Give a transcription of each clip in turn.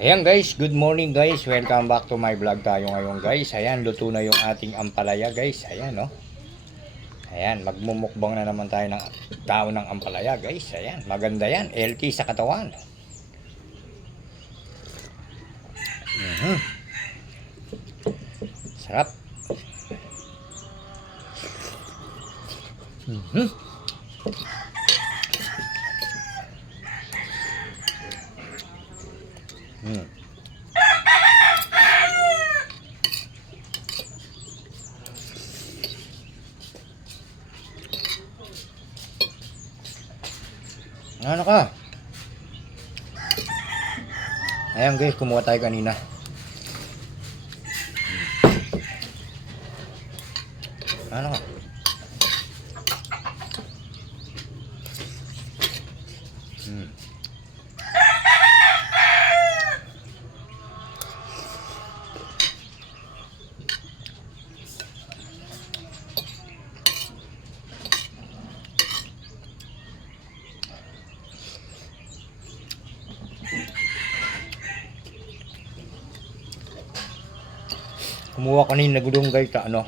Ayan guys, good morning guys. Welcome back to my vlog tayo ngayon guys. Ayan, luto na yung ating ampalaya guys. Ayan no. Ayan, magmumukbang na naman tayo ng tao ng ampalaya guys. Ayan, maganda yan. LT sa katawan. Sarap. Ano ka? Ayan guys, kumuha tayo kanina. Ano ka? Kumuha kanina gulong guys sa ano,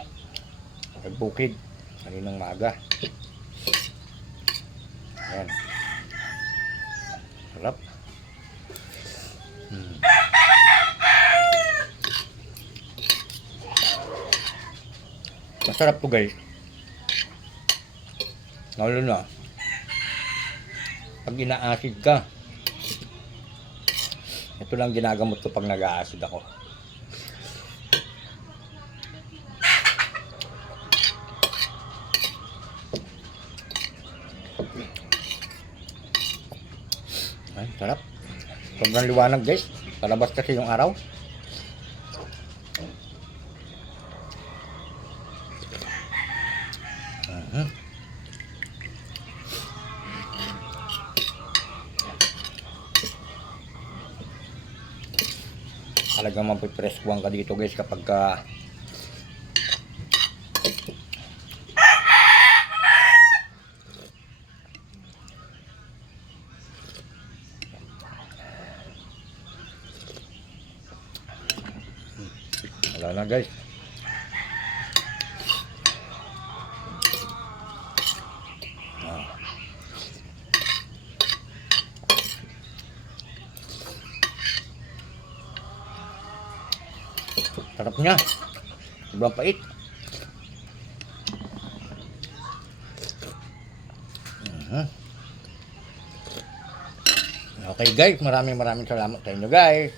sa bukid kaninang maaga. Ayan, sarap. Masarap to guys, lalo na pag ina-acid ka. Ito lang ginagamot ko pag nag-a-acid ako. Ay, sarap. Sobrang liwanag guys. Palabas kasi yung araw. Talagang mapipreskuhan ka dito guys kapag ka wala na guys. Sarap niya. Sobrang pait. Okay guys, maraming salamat sa inyo guys.